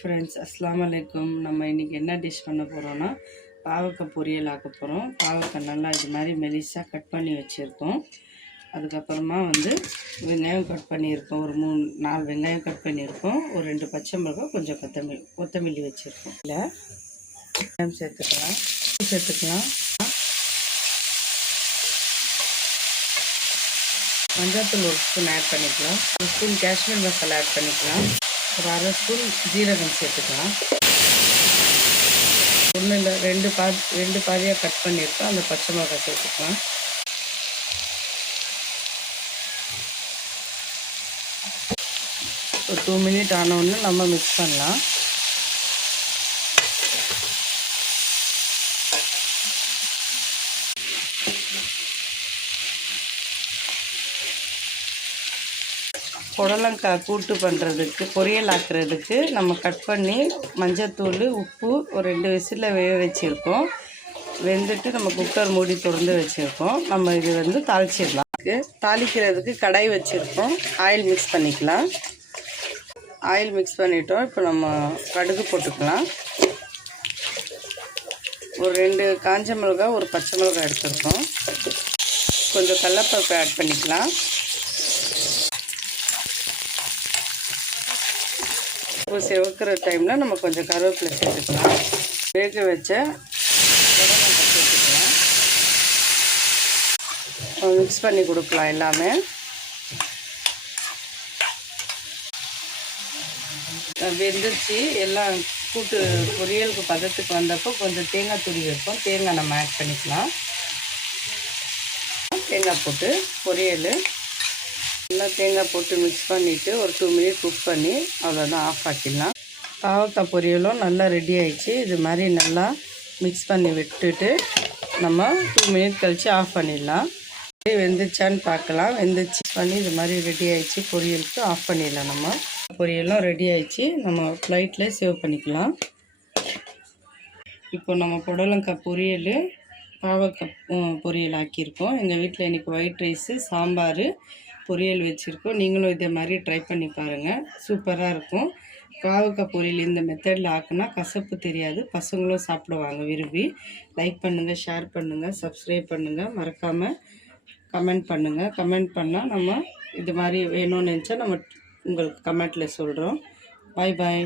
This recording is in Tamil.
ஃப்ரெண்ட்ஸ், அஸ்ஸலாமு அலைக்கும். நம்ம இன்றைக்கி என்ன டிஷ் பண்ண போகிறோன்னா பாவக்காய் பொரியல் ஆக்க போகிறோம். பாவக்காய் நல்லா இது மாதிரி மெலிசாக கட் பண்ணி வச்சுருக்கோம். அதுக்கப்புறமா வெங்காயம் கட் பண்ணியிருக்கோம். ஒரு 3-4 வெங்காயம் கட் பண்ணியிருக்கோம். ஒரு 2 பச்சை மிளகாய், கொஞ்சம் கொத்தமல்லி வச்சுருக்கோம். இல்லை வெங்காயம் சேர்த்துக்கலாம். மஞ்சள்தூள் ஒரு ஸ்பூன் ஆட் பண்ணிக்கலாம். ஒரு ஸ்பூன் காஷ்மீர் மசாலா ஆட் பண்ணிக்கலாம். ஒரு அரை ஸ்பூன் ஜீரகம் சேர்த்துக்கலாம். ஒன்றும் இல்லை, ரெண்டு பாதியாக கட் பண்ணியிருக்கோம். அந்த பச்சை மிளகாய் சேர்த்துக்கலாம். ஒரு 2 மினிட் ஆனவுடனே நம்ம மிக்ஸ் பண்ணலாம். புடலங்காய் கூட்டு பண்ணுறதுக்கு, பொரியல் ஆக்குறதுக்கு நம்ம கட் பண்ணி மஞ்சத்தூள், உப்பு ஒரு 2 விசிலில் வேக வச்சுருக்கோம். வெந்துட்டு நம்ம குக்கர் மூடி திறந்து வச்சுருக்கோம். நம்ம இது தாளிச்சிடலாம். தாளிக்கிறதுக்கு கடாய் வச்சுருக்கோம். ஆயில் மிக்ஸ் பண்ணிக்கலாம். ஆயில் மிக்ஸ் பண்ணிட்டோம். இப்போ நம்ம கடுகு போட்டுக்கலாம். ஒரு 2 காஞ்ச மிளகாய், ஒரு பச்சை மிளகாய் எடுத்துருக்கோம். கொஞ்சம் கடலைப்பருப்பு ஆட் பண்ணிக்கலாம். இப்போ செவக்கிற டைமில் நம்ம கொஞ்சம் கருவேப்பிலை சேர்த்துக்கலாம். வேக வச்ச புடலங்காய் சேர்த்துக்கலாம். மிக்ஸ் பண்ணி கொடுக்கலாம். எல்லாமே வெந்துருச்சு. எல்லாம் கூட்டு பொரியலுக்கு பதத்துக்கு வந்தப்போ கொஞ்சம் தேங்காய் துருவி வைப்போம். தேங்காய் நம்ம ஆட் பண்ணிக்கலாம். தேங்காய் போட்டு பொரியல் எல்லாம் தேங்காய் போட்டு மிக்ஸ் பண்ணிவிட்டு ஒரு 2 மினிட் குக் பண்ணி அவ்வளோதான், ஆஃப் ஆக்கிடலாம். பாவக்காய் பொரியலும் நல்லா ரெடி ஆகிடுச்சு. இது மாதிரி நல்லா மிக்ஸ் பண்ணி விட்டுட்டு நம்ம 2 மினிட் கழித்து ஆஃப் பண்ணிடலாம். வெந்துச்சான்னு பார்க்கலாம். வெந்துச்சு பண்ணி இது மாதிரி ரெடி ஆகிடுச்சு. பொரியலுக்கு ஆஃப் பண்ணிடலாம். நம்ம பொரியலும் ரெடி ஆகிடுச்சு. நம்ம ஃப்ளைட்டில் சேவ் பண்ணிக்கலாம். இப்போ நம்ம புடலங்காய் பொரியல், பாவக்காய் பொரியல் ஆக்கியிருக்கோம். எங்கள் வீட்டில் இன்றைக்கி ஒயிட் ரைஸு, சாம்பார், பொரியல் வச்சுருக்கோம். நீங்களும் இதே மாதிரி ட்ரை பண்ணி பாருங்கள். சூப்பராக இருக்கும். பாவக்காய் பொரியல் இந்த மெத்தடில் ஆக்குனா கசப்பு தெரியாது. பசங்களும் சாப்பிடுவாங்க விரும்பி. லைக் பண்ணுங்கள், ஷேர் பண்ணுங்கள், சப்ஸ்கிரைப் பண்ணுங்கள். மறக்காமல் கமெண்ட் பண்ணுங்கள். கமெண்ட் பண்ணால் நம்ம இது மாதிரி வேணும்னு நினச்சா நம்ம உங்களுக்கு கமெண்ட்டில் சொல்கிறோம். பாய் பாய்.